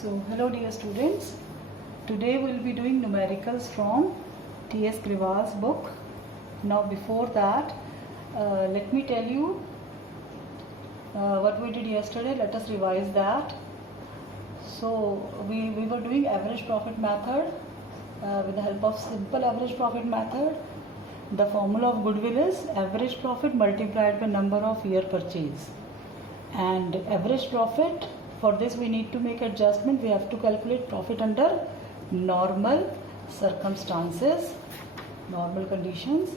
So hello dear students, today we will be doing numericals from T.S. Grewal's book. Now before that, let me tell you what we did yesterday. Let us revise that. So we were doing average profit method with the help of simple average profit method. The formula of goodwill is average profit multiplied by number of year purchase. And average profit, for this we need to make adjustment. We have to calculate profit under normal circumstances, normal conditions.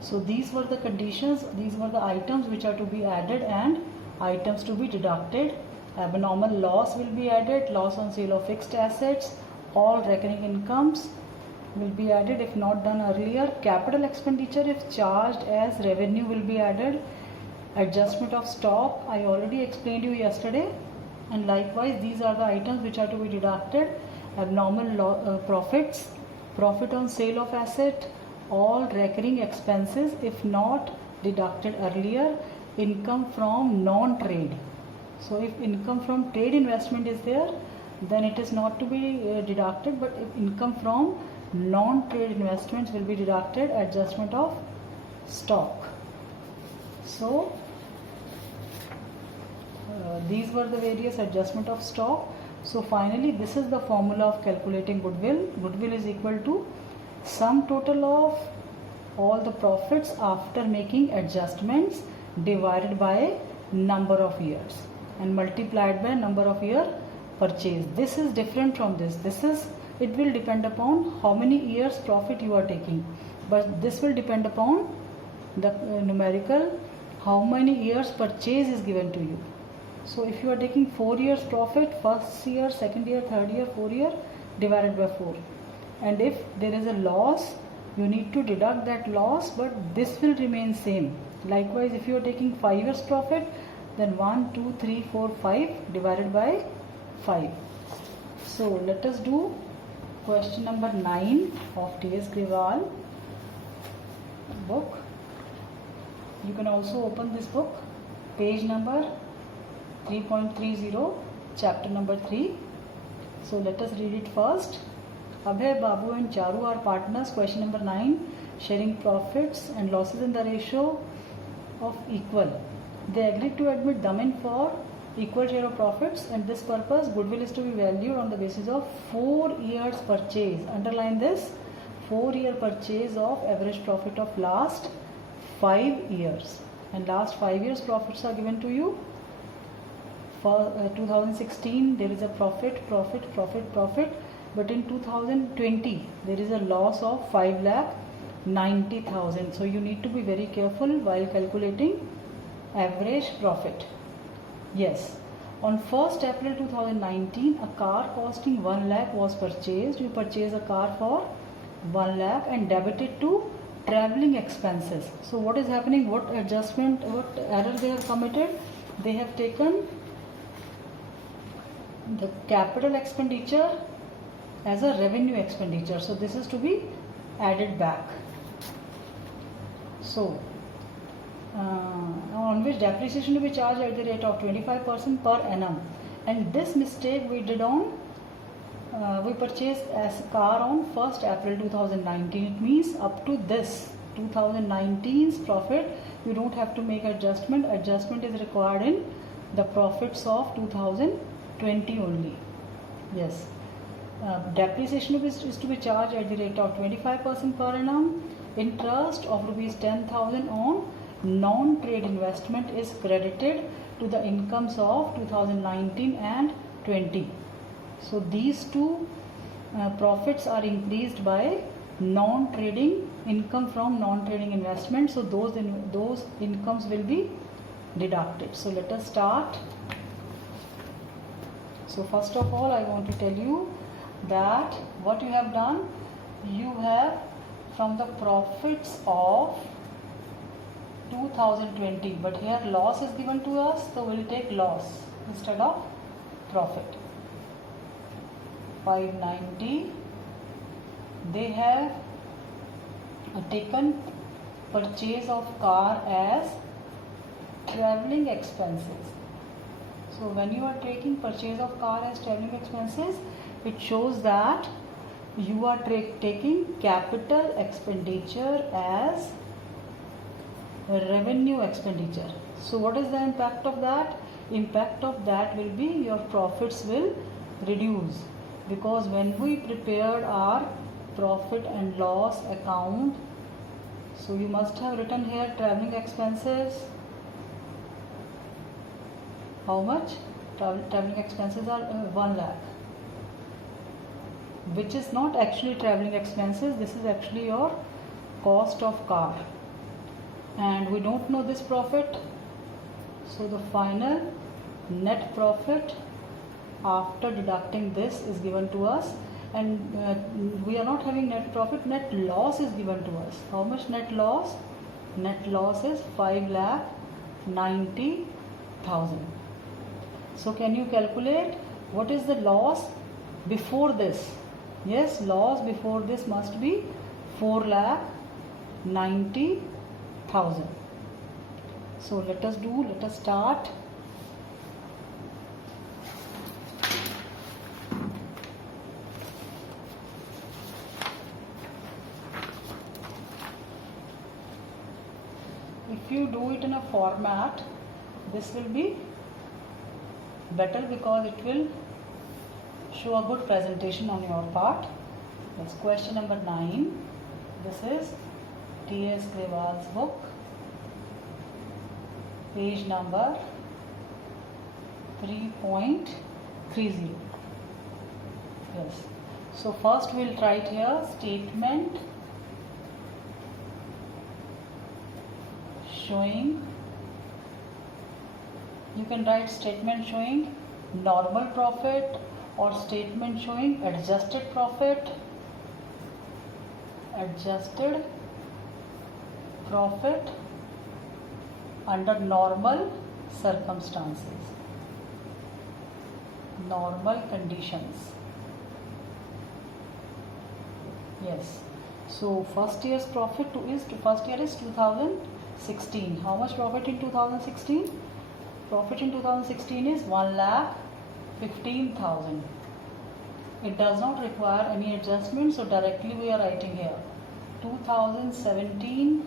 So these were the conditions, these were the items which are to be added and items to be deducted. Abnormal loss will be added, loss on sale of fixed assets, all recurring incomes will be added if not done earlier. Capital expenditure if charged as revenue will be added. Adjustment of stock I already explained you yesterday, and likewise these are the items which are to be deducted. Abnormal profits, profit on sale of asset, all recurring expenses if not deducted earlier. Income from non-trade, so if income from trade investment is there, then it is not to be deducted, but if income from non-trade investments will be deducted. Adjustment of stock. So these were the various adjustment of stock. So finally this is the formula of calculating goodwill. Goodwill is equal to sum total of all the profits after making adjustments divided by number of years and multiplied by number of year purchase. This is different from this. It will depend upon how many years profit you are taking, but this will depend upon the numerical how many years purchase is given to you. So if you are taking 4 years profit, first year, second year, third year, 4 year, divided by 4, and if there is a loss, you need to deduct that loss, but this will remain same. Likewise, if you are taking 5 years profit, then 1, 2, 3, 4, 5 divided by 5. So let us do question number 9 of T.S. Grewal book. You can also open this book, page number 3.30, chapter number 3. So let us read it first. Abhay, Babu and Charu are partners. Question number 9, sharing profits and losses in the ratio of equal. They agreed to admit Damin for equal share of profits, and this purpose goodwill is to be valued on the basis of 4 years purchase. Underline this, 4 year purchase of average profit of last 5 years, and last 5 years profits are given to you. For 2016 there is a profit, but in 2020 there is a loss of 5,90,000. So you need to be very careful while calculating average profit. Yes, on 1st April 2019 a car costing 1 lakh was purchased. You purchase a car for 1 lakh and debited to travelling expenses. So what is happening, what adjustment, what error they have committed? They have taken the capital expenditure as a revenue expenditure, so this is to be added back. So on which depreciation to be charged at the rate of 25% per annum, and this mistake we did on we purchased as a car on 1st April 2019. It means up to this 2019's profit you don't have to make adjustment. Adjustment is required in the profits of 2020 only. Yes, depreciation is to be charged at the rate of 25% per annum. Interest of rupees 10,000 on non-trade investment is credited to the incomes of 2019 and 20. So these two profits are increased by non-trading income from non-trading investment. So those incomes will be deducted. So let us start. So first of all I want to tell you that what you have done, you have from the profits of 2020, but here loss is given to us, so we will take loss instead of profit. 590. They have taken purchase of car as travelling expenses. So when you are taking purchase of car as traveling expenses, it shows that you are taking capital expenditure as revenue expenditure. So what is the impact of that? Impact of that will be your profits will reduce, because when we prepared our profit and loss account, so you must have written here traveling expenses. How much? Traveling expenses are 1 lakh, which is not actually traveling expenses. This is actually your cost of car, and we don't know this profit. So the final net profit after deducting this is given to us, and we are not having net profit, net loss is given to us. How much net loss? Net loss is 5,90,000. So can you calculate what is the loss before this? Yes, loss before this must be 4,90,000. So let us start. If you do it in a format, this will be better because it will show a good presentation on your part. That's question number 9. This is T.S. Grewal's book, page number 3.30. Yes. So first we will write here statement showing, you can write statement showing normal profit or statement showing adjusted profit, under normal circumstances, normal conditions. Yes. So first year is 2016. How much profit in 2016? Profit in 2016 is 1,15,000. It does not require any adjustment, so directly we are writing here 2017.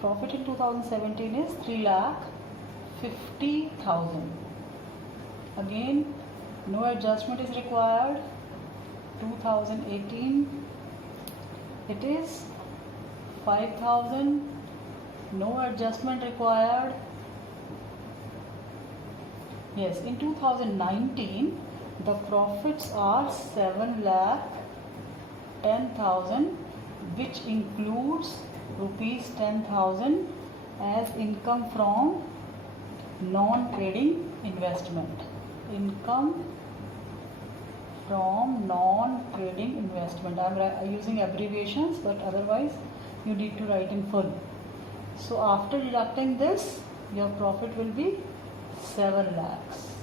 Profit in 2017 is 3,50,000. Again, no adjustment is required. 2018, it is 5,000. No adjustment required. Yes, in 2019 the profits are 7,10,000, which includes rupees 10,000 as income from non-trading investment. Income from non-trading investment. I am using abbreviations, but otherwise you need to write in full. So after deducting this, your profit will be 7 lakhs.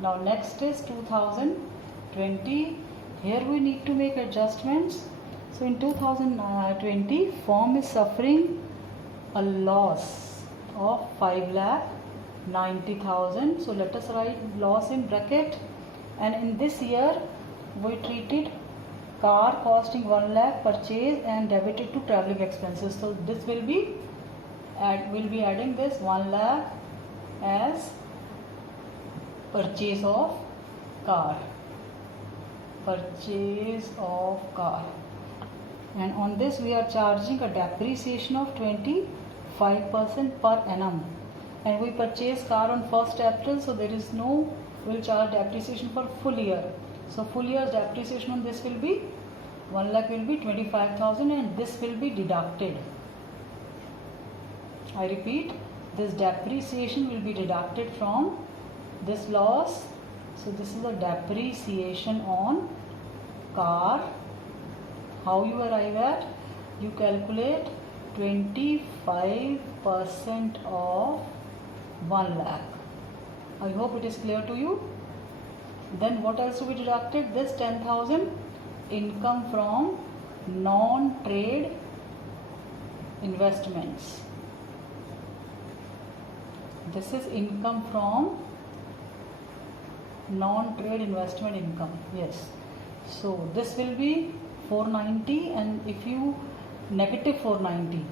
Now next is 2020. Here we need to make adjustments. So in 2020, firm is suffering a loss of 5,90,000. So let us write loss in bracket. And in this year, we treated car costing 1 lakh purchase and debited to traveling expenses. So this will be adding this 1 lakh as purchase of car. And on this we are charging a depreciation of 25% per annum. And we purchase car on 1st April, so there is no, we'll charge depreciation for full year. So full year's depreciation on this will be 1 lakh will be 25,000, and this will be deducted. I repeat, this depreciation will be deducted from this loss. So this is a depreciation on car. How you arrive at? You calculate 25% of 1 lakh. I hope it is clear to you. Then what else to be deducted? This 10,000 income from non-trade investments. This is income from non-trade investment income. Yes, so this will be 490, and if you negative 490,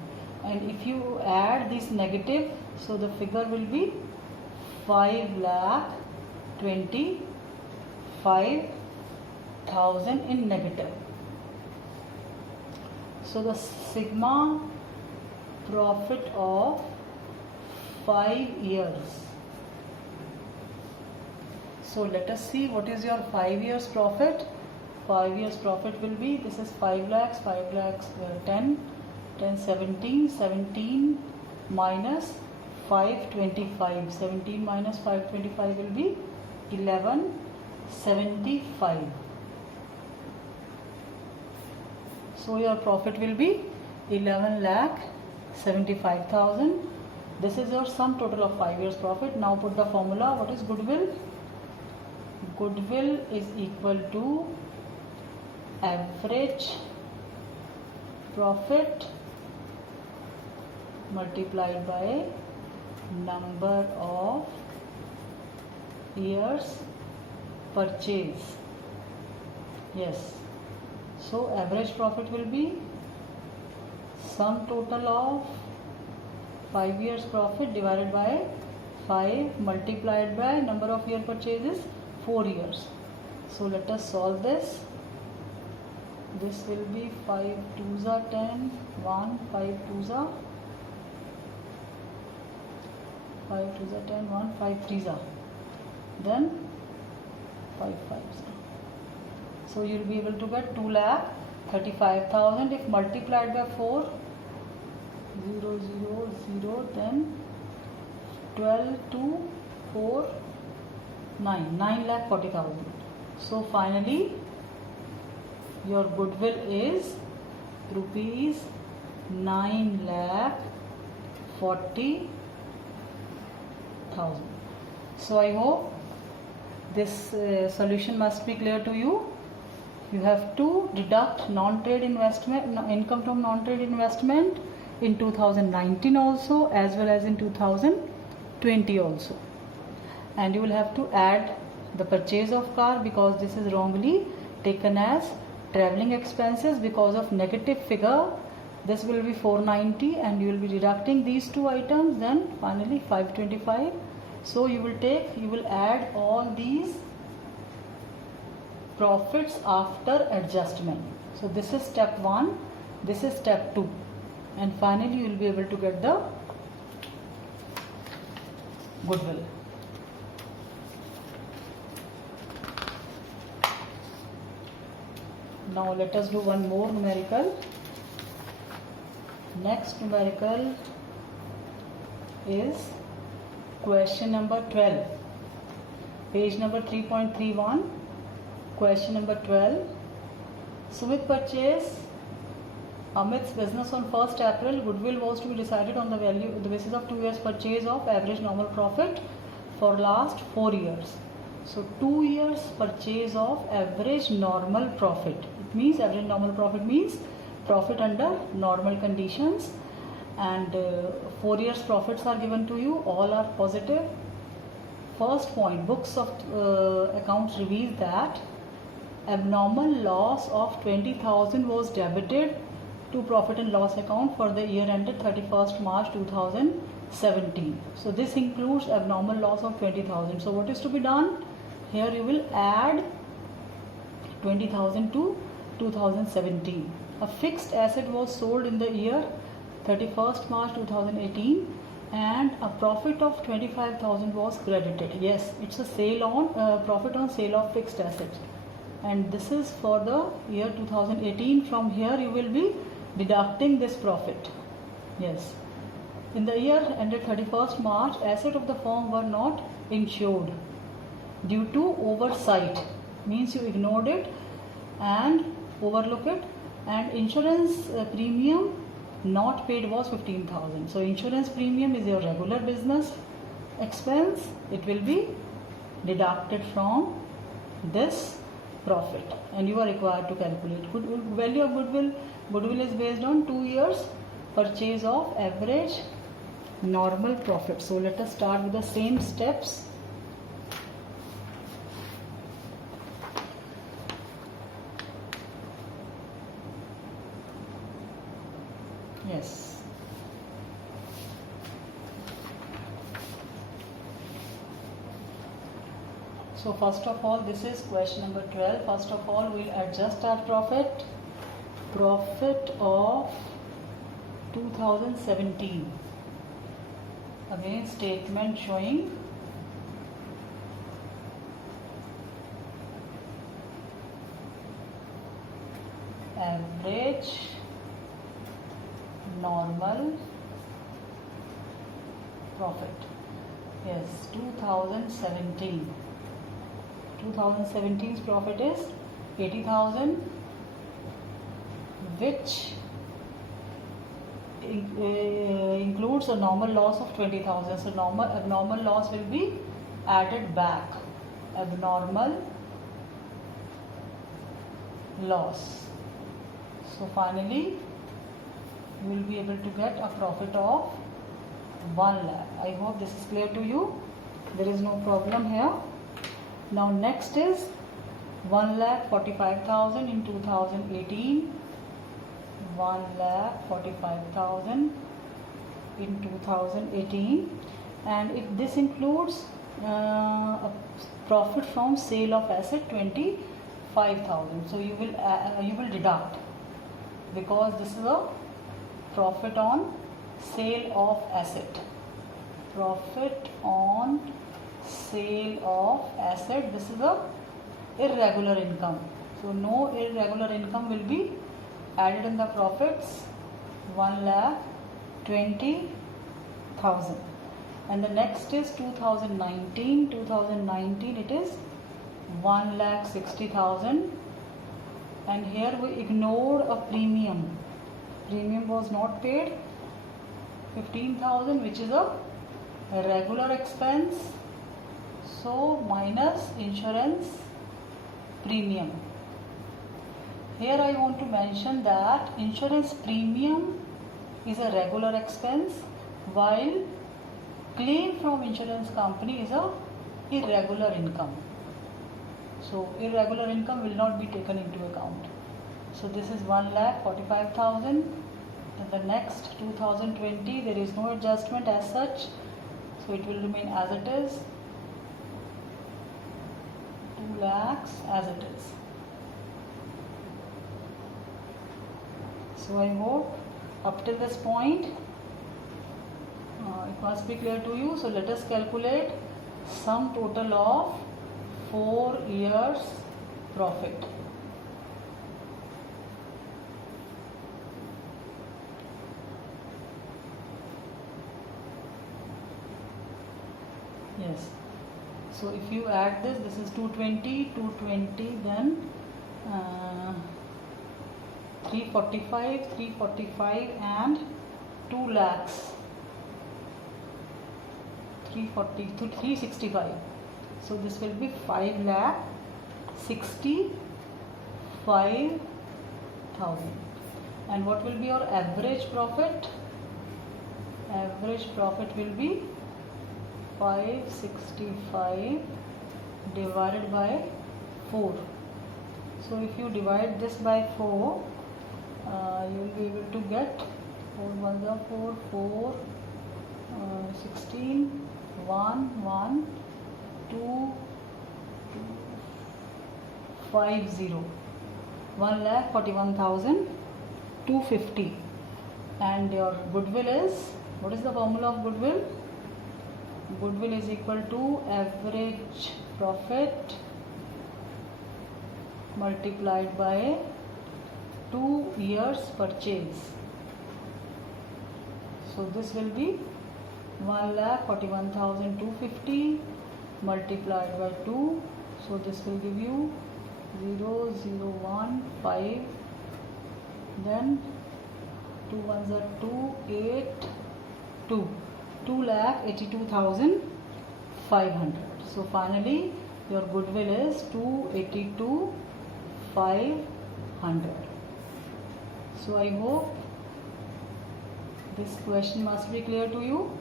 and if you add this negative, so the figure will be 5,25,000 in negative. So the sigma profit of 5 years. So let us see what is your 5 years profit. 5 years profit will be, this is 5 lakhs, 10, 17 minus 525. 17 minus 525 will be 1175. So your profit will be 11,75,000. This is your sum total of 5 years profit. Now put the formula. What is goodwill? Goodwill is equal to average profit multiplied by number of years purchase. Yes. So average profit will be sum total of 5 years profit divided by 5 multiplied by number of year purchases 4 years. So let us solve this. This will be 5 2s are 10, 1, 5 2s are 10, 1, 5 3s are, then 5 5s are. So you will be able to get 2,35,000. If multiplied by 4, 0 0 0, then 12 2 4 9, 9,40,000. So finally your goodwill is rupees 9,40,000. So I hope this solution must be clear to you. You have to deduct non-trade investment income from non-trade investment in 2019 also, as well as in 2020 also, and you will have to add the purchase of car, because this is wrongly taken as traveling expenses because of negative figure. This will be 490, and you will be deducting these two items, then finally 525. So you will add all these profits after adjustment. So this is step 1, this is step 2, and finally you will be able to get the goodwill. Now let us do one more numerical. Next numerical is question number 12, page number 3.31, question number 12. Sumit purchased Amit's business on 1st April. Goodwill was to be decided on the basis of 2 years purchase of average normal profit for last 4 years. So 2 years purchase of average normal profit. It means average normal profit means profit under normal conditions, and 4 years profits are given to you. All are positive. First point, books of accounts reveals that abnormal loss of 20,000 was debited to profit and loss account for the year ended 31st March 2017. So this includes abnormal loss of 20,000. So what is to be done? Here you will add 20,000 to 2017. A fixed asset was sold in the year 31st March 2018, and a profit of 25,000 was credited. Yes, it's a sale on profit on sale of fixed assets, and this is for the year 2018. From here you will be deducting this profit. Yes, in the year ended 31st March, assets of the firm were not insured due to oversight, means you ignored it and overlook it, and insurance premium not paid was 15,000. So insurance premium is your regular business expense. It will be deducted from this profit, and you are required to calculate value of goodwill. Goodwill is based on 2 years purchase of average normal profit. So let us start with the same steps. Yes. So first of all, this is question number 12. First of all, we'll adjust our profit. Profit of 2017. Again, statement showing average normal profit. Yes, 2017. 2017's profit is 80,000, which includes a normal loss of 20,000. So abnormal loss will be added back. Abnormal loss. So finally you will be able to get a profit of 1 lakh. I hope this is clear to you. There is no problem here. Now next is 1,45,000 in 2018. 1,45,000 in 2018, and if this includes a profit from sale of asset 25,000. So you will deduct, because this is a profit on sale of asset. Profit on sale of asset. This is a irregular income. So no irregular income will be added in the profits. 1,20,000. And the next is 2019. 2019 it is 1,60,000. And here we ignored a premium. Premium was not paid. 15,000, which is a regular expense. So minus insurance premium. Here I want to mention that insurance premium is a regular expense, while claim from insurance company is a irregular income. So irregular income will not be taken into account. So this is 1,45,000. And the next 2020, there is no adjustment as such. So it will remain as it is. 2 lakhs as it is. So I hope up till this point it must be clear to you. So let us calculate sum total of 4 years profit. Yes. So if you add this is 220, then 345 and 2 lakhs. 365. So this will be 5,65,000. And what will be your average profit? Average profit will be 565 divided by 4. So if you divide this by 4, you will be able to get 4 1 4 4 16 1 1 2 50 1,41,250. And your goodwill is, what is the formula of goodwill? Goodwill is equal to average profit multiplied by 2 years purchase. So this will be 1,41,250 multiplied by 2. So this will give you 0,015. Then 2 1s are 2, 8, 2. 2,82,500. So finally your goodwill is 282,500. So I hope this question must be clear to you.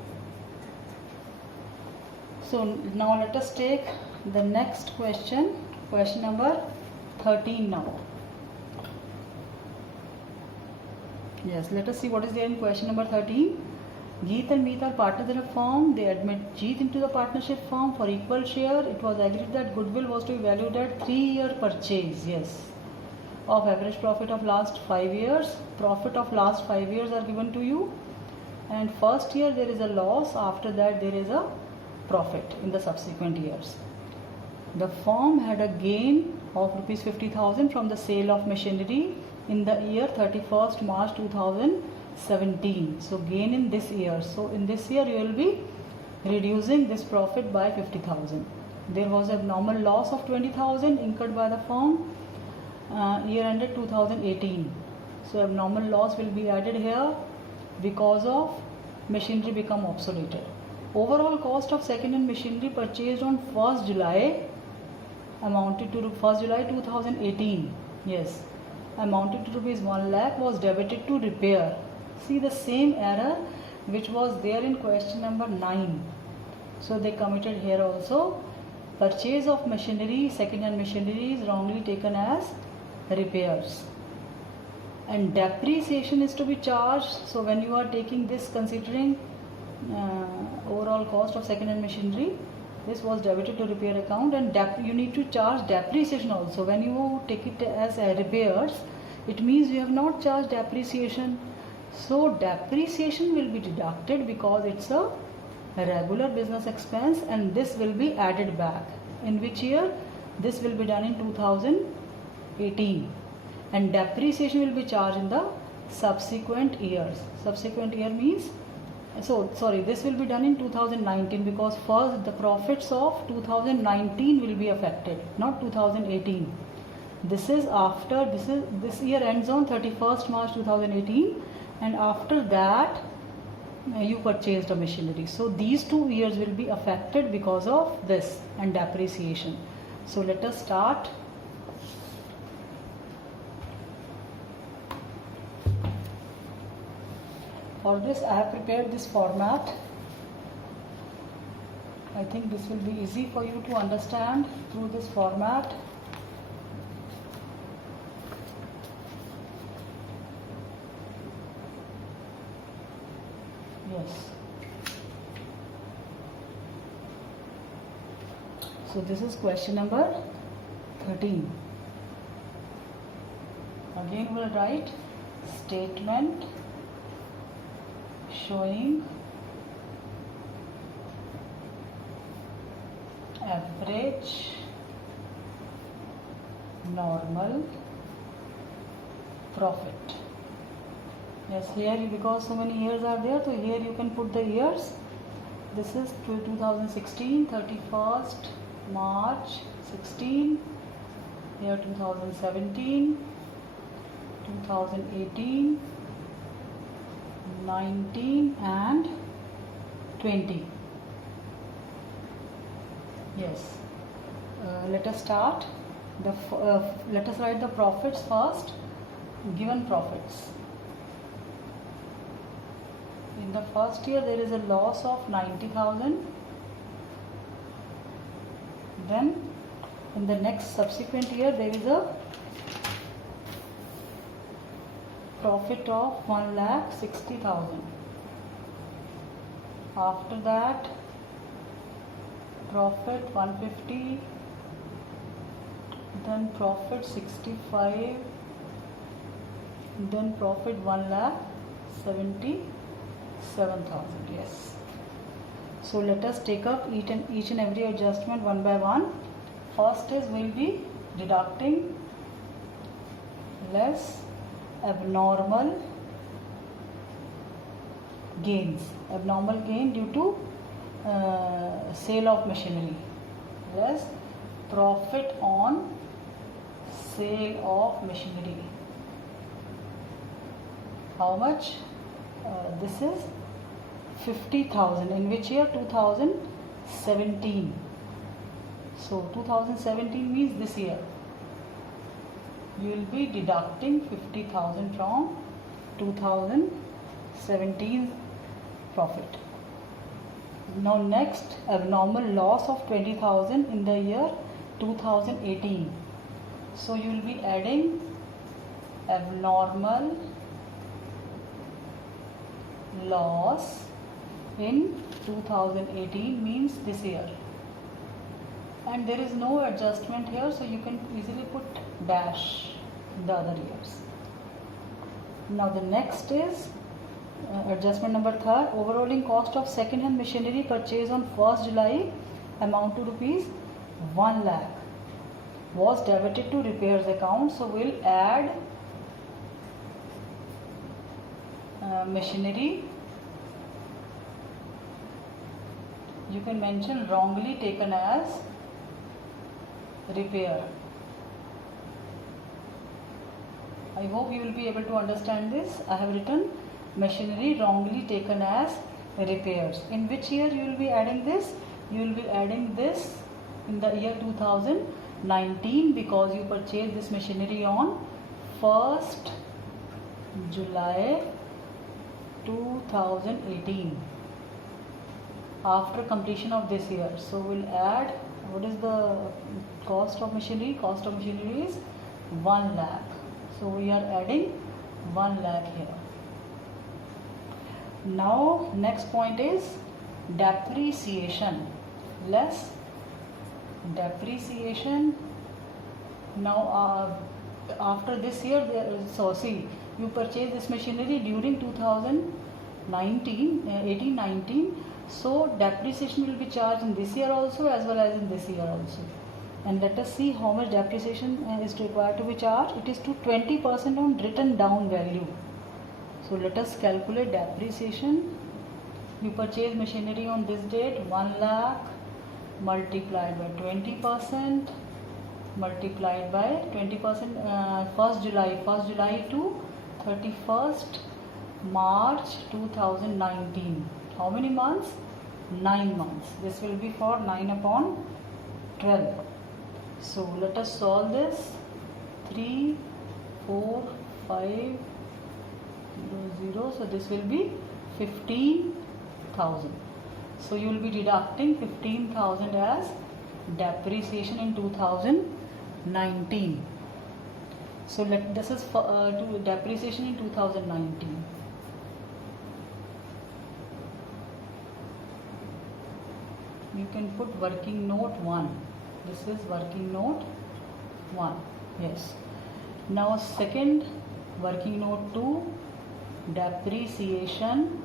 So now let us take the next question, question number 13 now. Yes, let us see what is there in question number 13. Geet and Meet are partners in a firm. They admit Geet into the partnership firm for equal share. It was agreed that goodwill was to be valued at 3-year purchase. Yes. Of average profit of last 5 years. Profit of last 5 years are given to you. And first year there is a loss. After that there is a profit in the subsequent years. The firm had a gain of rupees 50,000 from the sale of machinery in the year 31st March 2017. So gain in this year. So in this year you will be reducing this profit by 50,000. There was a abnormal loss of 20,000 incurred by the firm year ended 2018. So abnormal loss will be added here because of machinery become obsoleted. Overall cost of second-hand machinery purchased on 1st July amounted to 1st July 2018. Yes, amounted to rupees 1 lakh was debited to repair. See the same error which was there in question number 9. So they committed here also. Purchase of machinery, second-hand machinery is wrongly taken as repairs. And depreciation is to be charged. So when you are taking this, considering overall cost of second-hand machinery, this was debited to repair account, and you need to charge depreciation also. When you take it as repairs, it means you have not charged depreciation. So depreciation will be deducted because it's a regular business expense, and this will be added back. In which year? This will be done in 2018, and depreciation will be charged in the subsequent years. Subsequent year means, this will be done in 2019, because first the profits of 2019 will be affected, not 2018. This is after, this year ends on 31st March 2018, and after that you purchased a machinery. So these 2 years will be affected because of this and depreciation. So let us start. For this I have prepared this format. I think this will be easy for you to understand through this format. Yes. So this is question number 13. Again we will write statement showing average normal profit. Yes, here because so many years are there, so here you can put the years. This is 2016, 31st March 16, here 2017, 2018, 19 and 20. Yes. Let us start. Let us write the profits first. Given profits. In the first year there is a loss of 90,000. Then in the next subsequent year there is a profit of 1,60,000. After that profit 150, then profit 65, then profit 1,77,000. Yes. So let us take up each and every adjustment one by one. First is we'll be deducting less abnormal gains. Abnormal gain due to sale of machinery. Less profit on sale of machinery. How much? This is 50,000. In which year? 2017. So 2017 means this year. You will be deducting 50,000 from 2017 profit. Now next, abnormal loss of 20,000 in the year 2018. So you will be adding abnormal loss in 2018 means this year, and there is no adjustment here, so you can easily put dash in the other years. Now the next is adjustment number 3. Overhauling cost of second hand machinery purchased on 1st July amount to rupees 1 lakh was debited to repairs account. So we'll add machinery. You can mention wrongly taken as repair. I hope you will be able to understand this. I have written machinery wrongly taken as repairs. In which year you will be adding this? You will be adding this in the year 2019, because you purchased this machinery on 1st July 2018 after completion of this year. So we'll add, what is the cost of machinery? Cost of machinery is 1 lakh. So we are adding 1 lakh here. Now next point is depreciation. Less depreciation. Now after this year, so see, you purchased this machinery during 2018-19, so depreciation will be charged in this year also as well as in this year also. And let us see how much depreciation is required to be charged. It is to 20% on written down value. So let us calculate depreciation. You purchase machinery on this date, 1 lakh multiplied by 20%, multiplied by 20%, 1st July to 31st March 2019. How many months? 9 months. This will be for 9 upon 12. So let us solve this. 3, 4, 5, 0. So this will be 15,000. So you will be deducting 15,000 as depreciation in 2019. So this is to depreciation in 2019. You can put working note 1. This is working note 1. Yes. Now second, working note 2, depreciation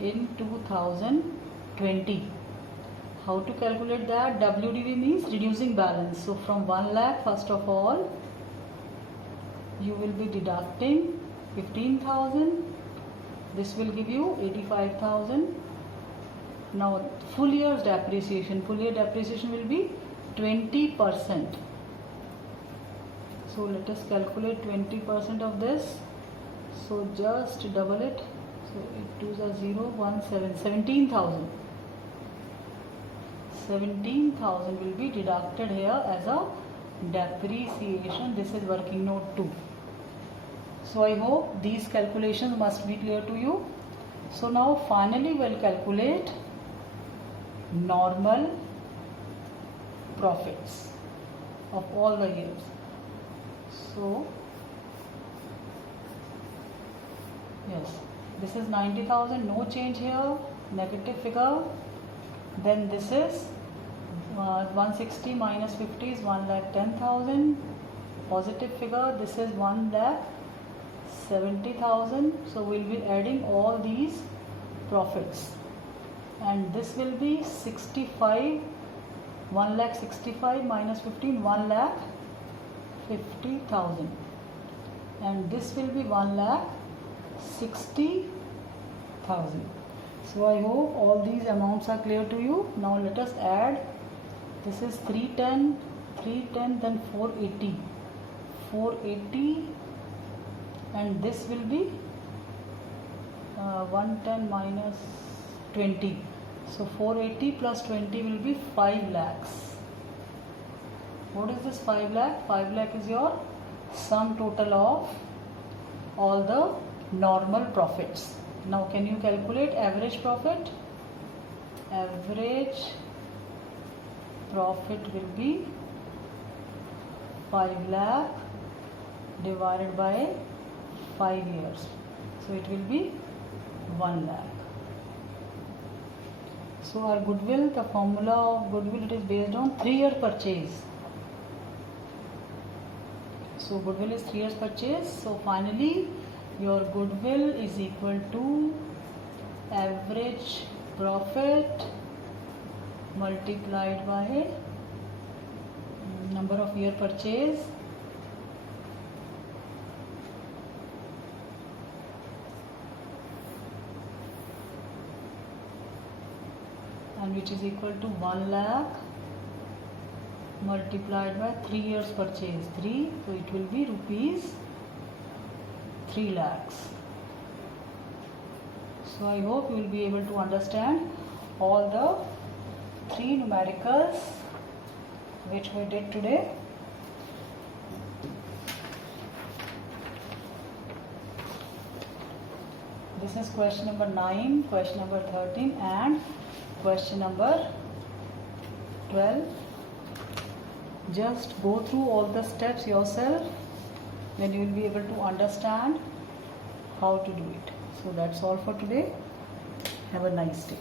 in 2020. How to calculate that? WDV means reducing balance. So from 1 lakh, first of all, you will be deducting 15,000. This will give you 85,000. Now full year's depreciation. Full year depreciation will be 20%. So let us calculate 20% of this. So just double it. So 8 2s are 0, 1, 7, 17,000. 17,000 will be deducted here as a depreciation. This is working note 2. So I hope these calculations must be clear to you. So now finally we'll calculate normal profits of all the years. So yes, this is 90,000, no change here, negative figure. Then this is 160 minus 50 is 1,10,000, positive figure. This is 1,70,000. So we'll be adding all these profits, and this will be 65. 1,65,000 minus 15, 1,50,000, and this will be 1,60,000. So I hope all these amounts are clear to you. Now let us add. This is 310, 310, then 480, 480, and this will be 110 minus 20. So 480 plus 20 will be 5 lakhs. What is this 5 lakh? 5 lakh is your sum total of all the normal profits. Now can you calculate average profit? Average profit will be 5 lakh divided by 5 years. So it will be 1 lakh. So our goodwill, the formula of goodwill, it is based on 3-year purchase. So goodwill is 3 years purchase. So finally your goodwill is equal to average profit multiplied by number of year purchase and which is equal to 1 lakh multiplied by 3 years purchase 3, so it will be rupees 3 lakhs. So I hope you will be able to understand all the 3 numericals which we did today. This is question number 9, question number 13 and question number 12. Just go through all the steps yourself, then you will be able to understand how to do it. So that's all for today. Have a nice day.